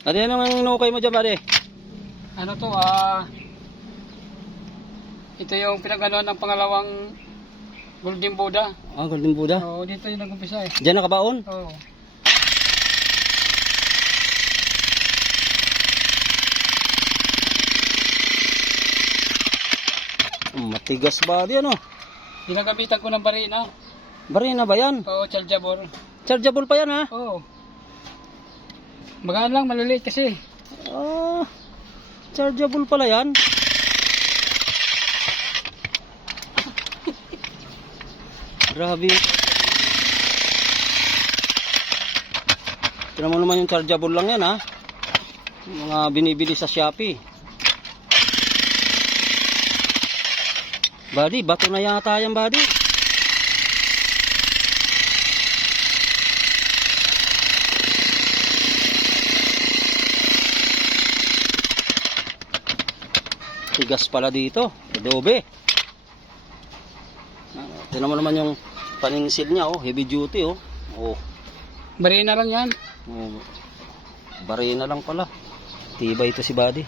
Ano yan ang inukay mo dyan, buddy? Ano to, ito yung pinag-ano ng pangalawang Golden Buddha. Ah, Golden Buddha. Oo, dito yung nag-umpisa eh. Diyan nakabaon? Oo. Matigas buddy, ano? Ginagamitan ko ng barina. Barina ba yan? Oo, chargeable. Chargeable pa yan, ha? Oo. Magaan lang, maliliit kasi. Ah, chargeable pala yan. Grabe. Tignan mo naman yung chargeable lang yan, ha? Mga binibili sa Shopee. Buddy, bato na yata yan, buddy. Tigas pala dito. Adobe. Tignan mo naman yung paningsil niya, oh. Heavy duty, oh. Oh. Barina lang yan. Oh. Barina lang pala. Tibay ito si buddy.